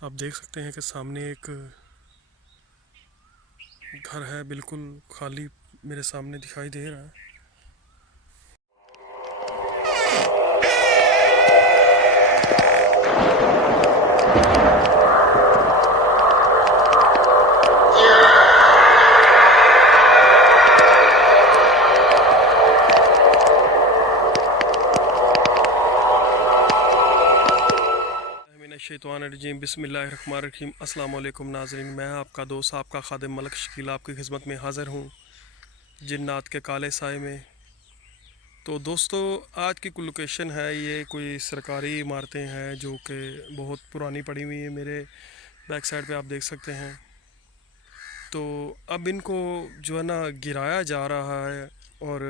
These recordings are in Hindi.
आप देख सकते हैं कि सामने एक घर है, बिल्कुल खाली मेरे सामने दिखाई दे रहा है। शैतानिर्रजीम बिस्मिल्लाहिर्रहमानिर्रहीम। अस्सलाम वालेकुम नाज़रीन, मैं आपका दोस्त आपका खादिम मलक शकील आपकी खिदमत में हाज़िर हूँ जिन्नात के काले साए में। तो दोस्तों, आज की लोकेशन है, ये कोई सरकारी इमारतें हैं जो कि बहुत पुरानी पड़ी हुई है। मेरे बैक साइड पे आप देख सकते हैं। तो अब इनको जो है ना गिराया जा रहा है, और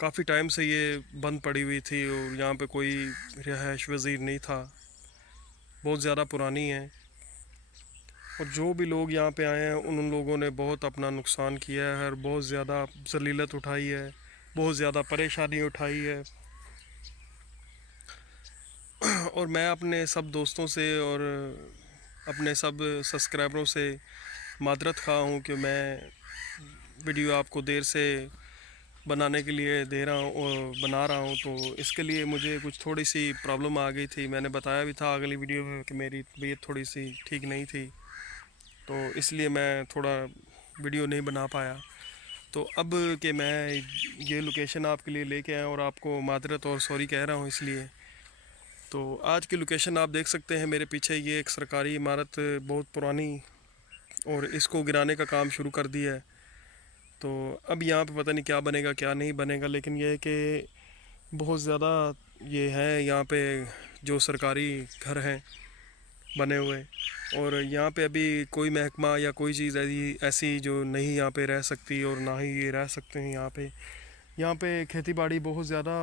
काफ़ी टाइम से ये बंद पड़ी हुई थी और यहाँ पे कोई रिहाइश वज़ीर नहीं था। बहुत ज़्यादा पुरानी है और जो भी लोग यहाँ पे आए हैं उन लोगों ने बहुत अपना नुकसान किया है और बहुत ज़्यादा ज़लीलत उठाई है, बहुत ज़्यादा परेशानी उठाई है। और मैं अपने सब दोस्तों से और अपने सब सब्सक्राइबरों से मादरत खा हूँ कि मैं वीडियो आपको देर से बनाने के लिए दे रहा हूँ और बना रहा हूँ। तो इसके लिए मुझे कुछ थोड़ी सी प्रॉब्लम आ गई थी। मैंने बताया भी था अगली वीडियो में कि मेरी तबीयत थोड़ी सी ठीक नहीं थी, तो इसलिए मैं थोड़ा वीडियो नहीं बना पाया। तो अब कि मैं ये लोकेशन आपके लिए लेके आया और आपको मादरत और सॉरी कह रहा हूँ इसलिए। तो आज की लोकेशन आप देख सकते हैं मेरे पीछे, ये एक सरकारी इमारत बहुत पुरानी, और इसको गिराने का काम शुरू कर दिया है। तो अब यहाँ पे पता नहीं क्या बनेगा क्या नहीं बनेगा, लेकिन यह है कि बहुत ज़्यादा ये है यहाँ पे जो सरकारी घर हैं बने हुए, और यहाँ पे अभी कोई महकमा या कोई चीज़ ऐसी ऐसी जो नहीं यहाँ पे रह सकती, और ना ही ये रह सकते हैं यहाँ पे। यहाँ पे खेती बाड़ी बहुत ज़्यादा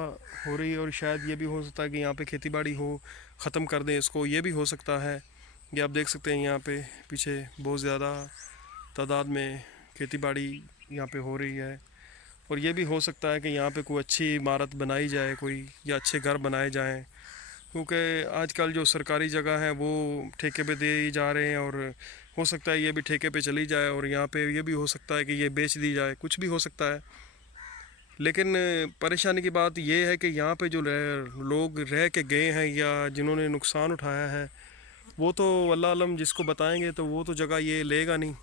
हो रही है, और शायद ये भी हो सकता है कि यहाँ पे खेती बाड़ी हो, ख़त्म कर दें इसको, ये भी हो सकता है। ये आप देख सकते हैं यहाँ पे पीछे बहुत ज़्यादा तादाद में खेती बाड़ी यहाँ पे हो रही है। और ये भी हो सकता है कि यहाँ पे कोई अच्छी इमारत बनाई जाए कोई, या अच्छे घर बनाए जाएँ, क्योंकि आजकल जो सरकारी जगह है वो ठेके पे दे ही जा रहे हैं, और हो सकता है ये भी ठेके पे चली जाए, और यहाँ पे ये भी हो सकता है कि ये बेच दी जाए, कुछ भी हो सकता है। लेकिन परेशानी की बात ये है कि यहाँ पे जो लोग रह के गए हैं या जिन्होंने नुकसान उठाया है, वो तो अल्लाह आलम जिसको बताएंगे, तो वो तो जगह ये लेगा नहीं,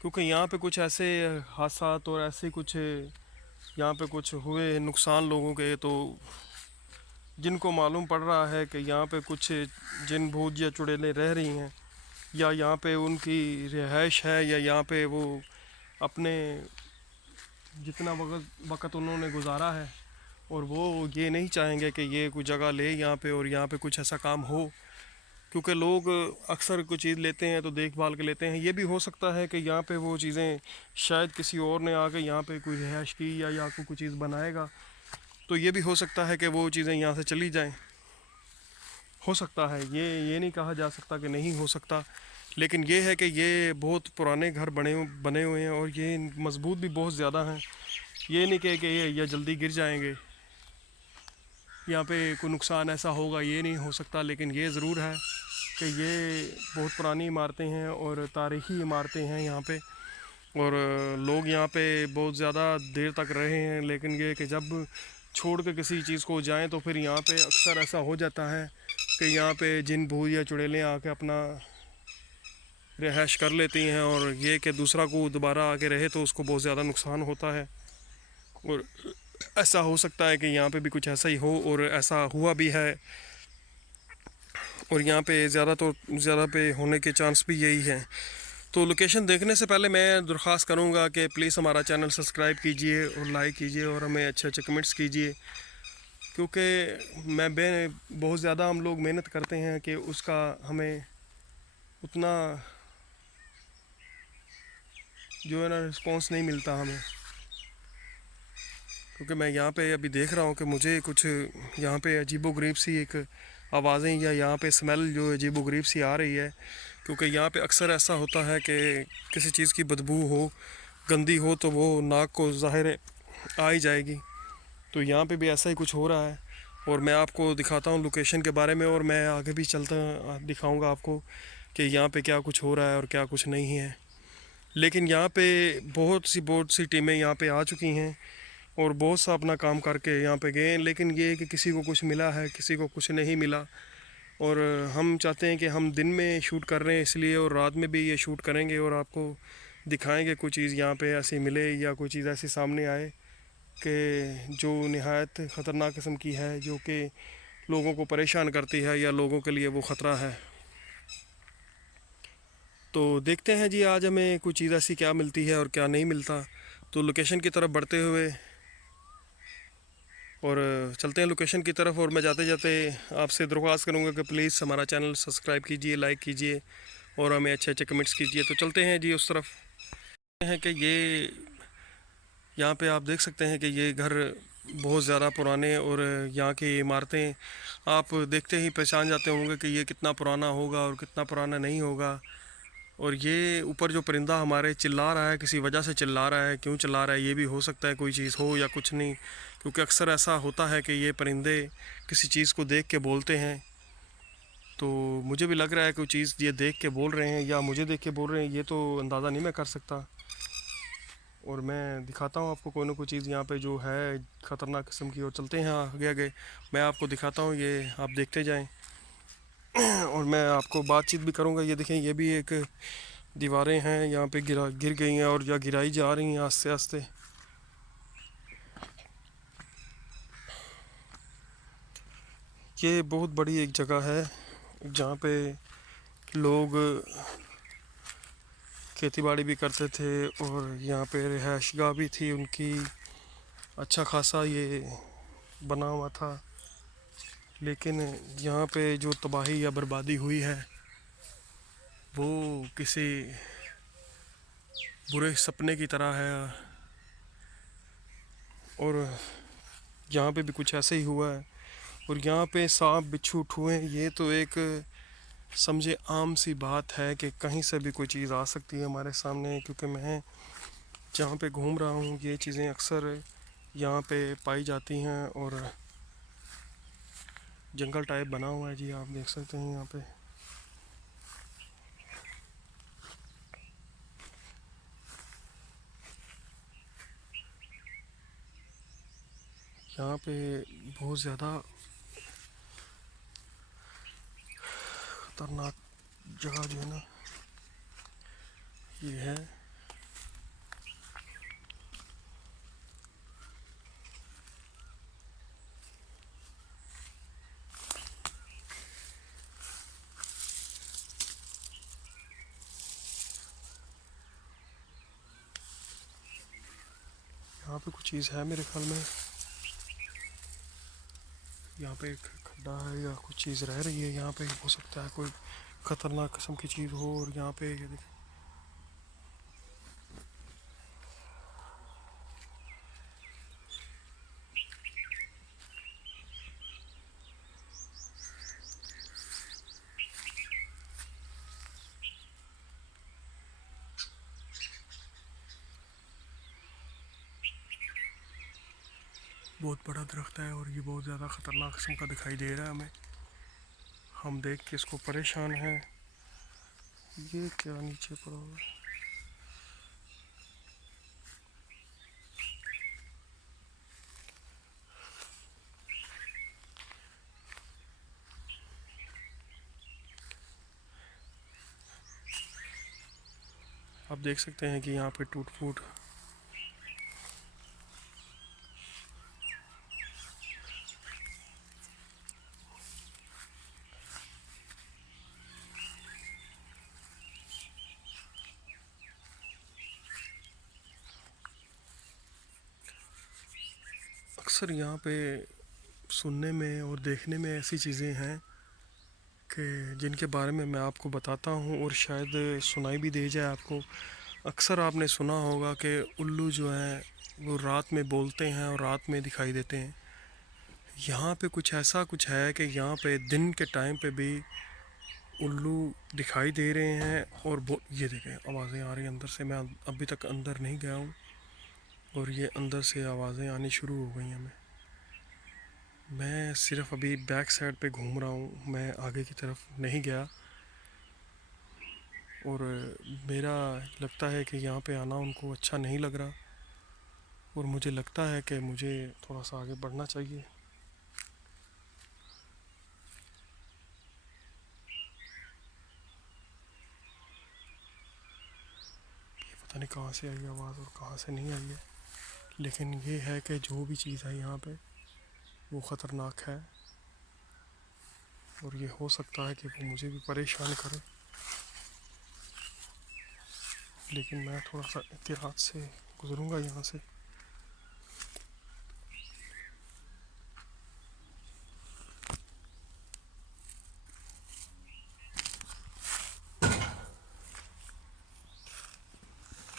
क्योंकि यहाँ पे कुछ ऐसे हादसात और ऐसे कुछ यहाँ पे कुछ हुए नुकसान लोगों के, तो जिनको मालूम पड़ रहा है कि यहाँ पे कुछ जिन भूत या चुड़ैलें रह रही हैं, या यहाँ पे उनकी रिहाइश है, या यहाँ पे वो अपने जितना वक्त उन्होंने गुजारा है, और वो ये नहीं चाहेंगे कि ये कोई जगह ले यहाँ पे और यहाँ पे कुछ ऐसा काम हो। क्योंकि लोग अक्सर कोई चीज़ लेते हैं तो देखभाल के लेते हैं। ये भी हो सकता है कि यहाँ पे वो चीज़ें शायद किसी और ने आके यहाँ पे कोई रिहाइश की, या यहाँ को कोई चीज़ बनाएगा, तो ये भी हो सकता है कि वो चीज़ें यहाँ से चली जाएं। हो सकता है, ये नहीं कहा जा सकता कि नहीं हो सकता, लेकिन ये है कि ये बहुत पुराने घर बने हुए हैं, और ये मज़बूत भी बहुत ज़्यादा हैं। ये नहीं कि ये जल्दी गिर जाएंगे, यहाँ पे कोई नुकसान ऐसा होगा, ये नहीं हो सकता। लेकिन ये ज़रूर है कि ये बहुत पुरानी इमारतें हैं और तारीख़ी इमारतें हैं यहाँ पे, और लोग यहाँ पे बहुत ज़्यादा देर तक रहे हैं। लेकिन ये कि जब छोड़ के किसी चीज़ को जाएं, तो फिर यहाँ पे अक्सर ऐसा हो जाता है कि यहाँ पे जिन भूत या चुड़ैलें आके अपना रिहाइश कर लेती हैं, और ये कि दूसरा को दोबारा आके रहे तो उसको बहुत ज़्यादा नुकसान होता है। और ऐसा हो सकता है कि यहाँ पे भी कुछ ऐसा ही हो, और ऐसा हुआ भी है, और यहाँ पे ज़्यादा पे होने के चांस भी यही हैं। तो लोकेशन देखने से पहले मैं दरख्वास्त करूँगा कि प्लीज़ हमारा चैनल सब्सक्राइब कीजिए और लाइक कीजिए, और हमें अच्छे अच्छे कमेंट्स कीजिए, क्योंकि बहुत ज़्यादा हम लोग मेहनत करते हैं कि उसका हमें उतना जो है ना रिस्पॉन्स नहीं मिलता हमें। क्योंकि मैं यहाँ पे अभी देख रहा हूँ कि मुझे कुछ यहाँ पे अजीबोगरीब सी एक आवाज़ें, या यहाँ पे स्मेल जो अजीबोगरीब सी आ रही है, क्योंकि यहाँ पे अक्सर ऐसा होता है कि किसी चीज़ की बदबू हो, गंदी हो, तो वो नाक को ज़ाहिर आ ही जाएगी। तो यहाँ पे भी ऐसा ही कुछ हो रहा है, और मैं आपको दिखाता हूँ लोकेशन के बारे में, और मैं आगे भी चलता दिखाऊंगा आपको कि यहाँ पे क्या कुछ हो रहा है और क्या कुछ नहीं है। लेकिन यहाँ पे बहुत सी टीमें यहाँ पे आ चुकी हैं और बहुत सा अपना काम करके यहाँ पे गए हैं, लेकिन ये है कि किसी को कुछ मिला है, किसी को कुछ नहीं मिला। और हम चाहते हैं कि हम दिन में शूट कर रहे हैं इसलिए, और रात में भी ये शूट करेंगे और आपको दिखाएंगे कोई चीज़ यहाँ पे ऐसी मिले या कोई चीज़ ऐसी सामने आए कि जो निहायत ख़तरनाक किस्म की है, जो कि लोगों को परेशान करती है या लोगों के लिए वो ख़तरा है। तो देखते हैं जी आज हमें कुछ चीज़ ऐसी क्या मिलती है और क्या नहीं मिलता। तो लोकेशन की तरफ बढ़ते हुए और चलते हैं लोकेशन की तरफ। और मैं जाते जाते आपसे दरख्वास्त करूंगा कि प्लीज़ हमारा चैनल सब्सक्राइब कीजिए, लाइक कीजिए और हमें अच्छे अच्छे कमेंट्स कीजिए। तो चलते हैं जी उस तरफ। हैं कि ये यहाँ पे आप देख सकते हैं कि ये घर बहुत ज़्यादा पुराने, और यहाँ की इमारतें आप देखते ही पहचान जाते होंगे कि ये कितना पुराना होगा और कितना पुराना नहीं होगा। और ये ऊपर जो परिंदा हमारे चिल्ला रहा है, किसी वजह से चिल्ला रहा है, क्यों चिल्ला रहा है ये भी हो सकता है कोई चीज़ हो या कुछ नहीं, क्योंकि अक्सर ऐसा होता है कि ये परिंदे किसी चीज़ को देख के बोलते हैं। तो मुझे भी लग रहा है कोई चीज़ ये देख के बोल रहे हैं या मुझे देख के बोल रहे हैं, ये तो अंदाज़ा नहीं मैं कर सकता। और मैं दिखाता हूँ आपको कोई ना कोई चीज़ यहाँ पे जो है ख़तरनाक किस्म की। और चलते हैं आगे आगे, मैं आपको दिखाता हूँ, ये आप देखते जाएं और मैं आपको बातचीत भी करूँगा। ये देखें, ये भी एक दीवारें हैं यहाँ पे गिर गई हैं और या गिराई जा रही हैं आस्ते आस्ते। ये बहुत बड़ी एक जगह है जहाँ पे लोग खेती बाड़ी भी करते थे और यहाँ पे रिहाइशगाह भी थी उनकी। अच्छा खासा ये बना हुआ था, लेकिन यहाँ पे जो तबाही या बर्बादी हुई है वो किसी बुरे सपने की तरह है। और यहाँ पे भी कुछ ऐसे ही हुआ है। और यहाँ पे सांप बिच्छू ठुए, ये तो एक समझे आम सी बात है कि कहीं से भी कोई चीज़ आ सकती है हमारे सामने, क्योंकि मैं जहाँ पे घूम रहा हूँ ये चीज़ें अक्सर यहाँ पे पाई जाती हैं। और जंगल टाइप बना हुआ है जी, आप देख सकते हैं यहाँ पे। यहाँ पे बहुत ज़्यादा खतरनाक जगह जो है ना ये है। यहाँ पे कुछ चीज़ है मेरे ख्याल में, यहाँ पे एक खड्डा है या कुछ चीज़ रह रही है यहाँ पे, हो सकता है कोई खतरनाक किस्म की चीज़ हो। और यहाँ पे ये देखें, बहुत बड़ा दरख्त है और ये बहुत ज़्यादा ख़तरनाक किस्म का दिखाई दे रहा है हमें। हम देख के इसको परेशान हैं। ये क्या नीचे पड़ा हुआ है? आप देख सकते हैं कि यहाँ पे टूट फूट। अक्सर यहाँ पे सुनने में और देखने में ऐसी चीज़ें हैं कि जिनके बारे में मैं आपको बताता हूँ और शायद सुनाई भी दे जाए आपको। अक्सर आपने सुना होगा कि उल्लू जो हैं वो रात में बोलते हैं और रात में दिखाई देते हैं। यहाँ पे कुछ ऐसा कुछ है कि यहाँ पे दिन के टाइम पे भी उल्लू दिखाई दे रहे हैं। और ये देखें, आवाज़ें आ रही हैं अंदर से। मैं अभी तक अंदर नहीं गया हूँ और ये अंदर से आवाज़ें आनी शुरू हो गई हैं हमें। मैं सिर्फ अभी बैक साइड पे घूम रहा हूँ, मैं आगे की तरफ नहीं गया। और मेरा लगता है कि यहाँ पे आना उनको अच्छा नहीं लग रहा, और मुझे लगता है कि मुझे थोड़ा सा आगे बढ़ना चाहिए। ये पता नहीं कहाँ से आई आवाज़ और कहाँ से नहीं आई है, लेकिन ये है कि जो भी चीज़ है यहाँ पे वो ख़तरनाक है, और ये हो सकता है कि वो मुझे भी परेशान करे। लेकिन मैं थोड़ा सा एहतियात से गुजरूंगा यहाँ से।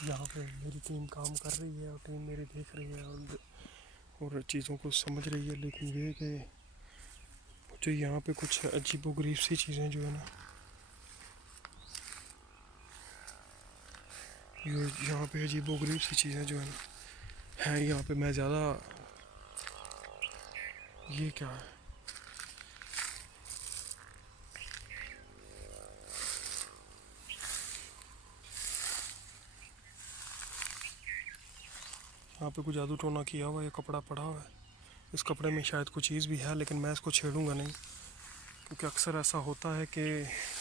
यहाँ पे मेरी टीम काम कर रही है और टीम मेरी देख रही है और चीज़ों को समझ रही है। लेकिन ये कि मुझे यहाँ पे कुछ अजीबोगरीब सी चीज़ें जो है ना, ये यहाँ पे अजीबोगरीब सी चीज़ें जो है ना हैं यहाँ पे। मैं ज़्यादा, ये क्या है? यहाँ पे कुछ जादू टोना किया हुआ है, ये कपड़ा पड़ा हुआ है, इस कपड़े में शायद कुछ चीज़ भी है, लेकिन मैं इसको छेड़ूंगा नहीं, क्योंकि अक्सर ऐसा होता है कि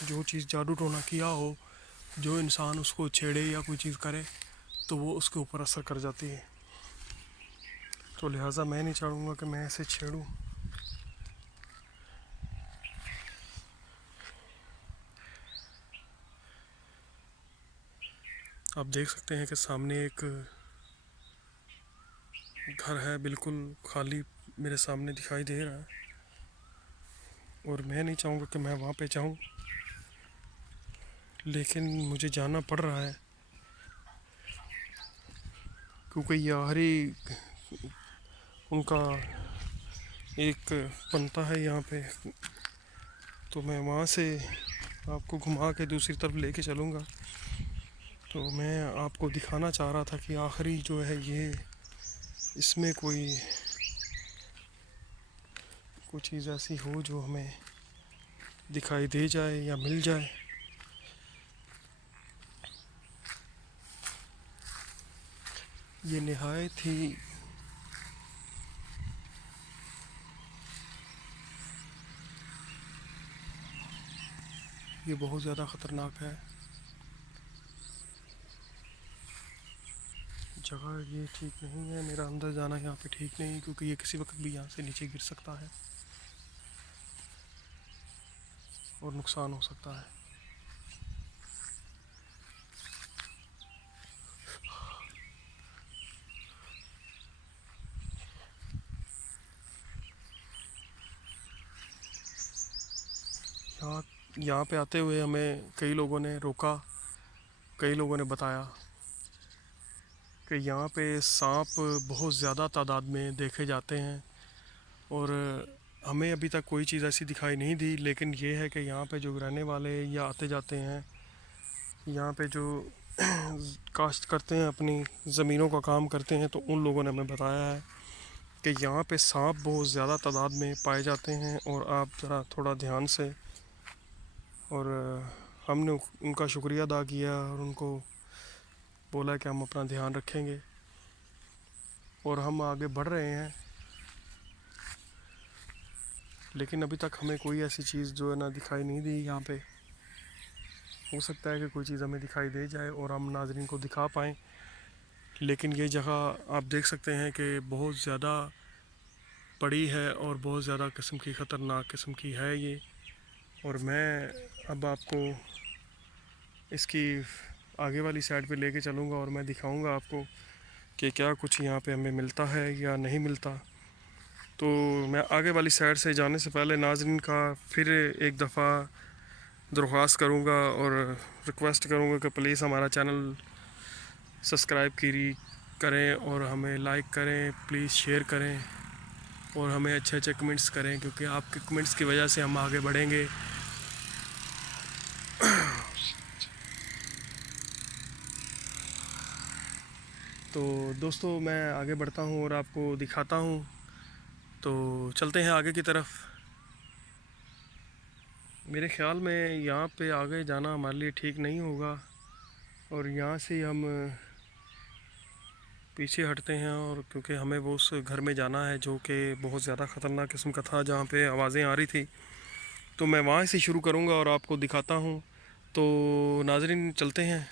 जो चीज़ जादू टोना किया हो, जो इंसान उसको छेड़े या कोई चीज़ करे तो वो उसके ऊपर असर कर जाती है। तो लिहाजा मैं नहीं चाहूँगा कि मैं ऐसे छेड़ूँ। आप देख सकते हैं कि सामने एक घर है, बिल्कुल खाली मेरे सामने दिखाई दे रहा है, और मैं नहीं चाहूँगा कि मैं वहाँ पे जाऊँ, लेकिन मुझे जाना पड़ रहा है क्योंकि ये आखिरी उनका एक बनता है यहाँ पे। तो मैं वहाँ से आपको घुमा के दूसरी तरफ लेके चलूँगा। तो मैं आपको दिखाना चाह रहा था कि आखिरी जो है ये, इसमें कोई चीज़ ऐसी हो जो हमें दिखाई दे जाए या मिल जाए। ये नहायत ही ये बहुत ज़्यादा ख़तरनाक है जगह। ये ठीक नहीं है, मेरा अंदर जाना यहाँ पे ठीक नहीं, क्योंकि ये किसी वक्त भी यहाँ से नीचे गिर सकता है और नुकसान हो सकता है। यहाँ यहाँ पे आते हुए हमें कई लोगों ने रोका, कई लोगों ने बताया कि यहाँ पे सांप बहुत ज़्यादा तादाद में देखे जाते हैं, और हमें अभी तक कोई चीज़ ऐसी दिखाई नहीं दी। लेकिन ये है कि यहाँ पे जो रहने वाले या आते जाते हैं, यहाँ पे जो काश्त करते हैं, अपनी ज़मीनों का काम करते हैं, तो उन लोगों ने हमें बताया है कि यहाँ पे सांप बहुत ज़्यादा तादाद में पाए जाते हैं, और आप ज़रा थोड़ा ध्यान से। और हमने उनका शुक्रिया अदा किया और उनको बोला कि हम अपना ध्यान रखेंगे, और हम आगे बढ़ रहे हैं। लेकिन अभी तक हमें कोई ऐसी चीज़ जो है ना दिखाई नहीं दी यहाँ पे। हो सकता है कि कोई चीज़ हमें दिखाई दे जाए और हम नाज़रीन को दिखा पाएँ। लेकिन ये जगह आप देख सकते हैं कि बहुत ज़्यादा बड़ी है और बहुत ज़्यादा किस्म की ख़तरनाक किस्म की है ये। और मैं अब आपको इसकी आगे वाली साइड पे लेके चलूँगा और मैं दिखाऊँगा आपको कि क्या कुछ यहाँ पे हमें मिलता है या नहीं मिलता। तो मैं आगे वाली साइड से जाने से पहले नाज़रीन का फिर एक दफ़ा दरख्वास्त करूँगा और रिक्वेस्ट करूँगा कि प्लीज़ हमारा चैनल सब्सक्राइब करें और हमें लाइक करें, प्लीज़ शेयर करें, और हमें अच्छे अच्छे कमेंट्स करें, क्योंकि आपके कमेंट्स की वजह से हम आगे बढ़ेंगे। तो दोस्तों मैं आगे बढ़ता हूँ और आपको दिखाता हूँ तो चलते हैं आगे की तरफ। मेरे ख़्याल में यहाँ पे आगे जाना हमारे लिए ठीक नहीं होगा, और यहाँ से हम पीछे हटते हैं, और क्योंकि हमें वो उस घर में जाना है जो कि बहुत ज़्यादा ख़तरनाक किस्म का था, जहाँ पे आवाज़ें आ रही थी। तो मैं वहाँ से शुरू करूँगा और आपको दिखाता हूँ। तो नाज़रीन चलते हैं।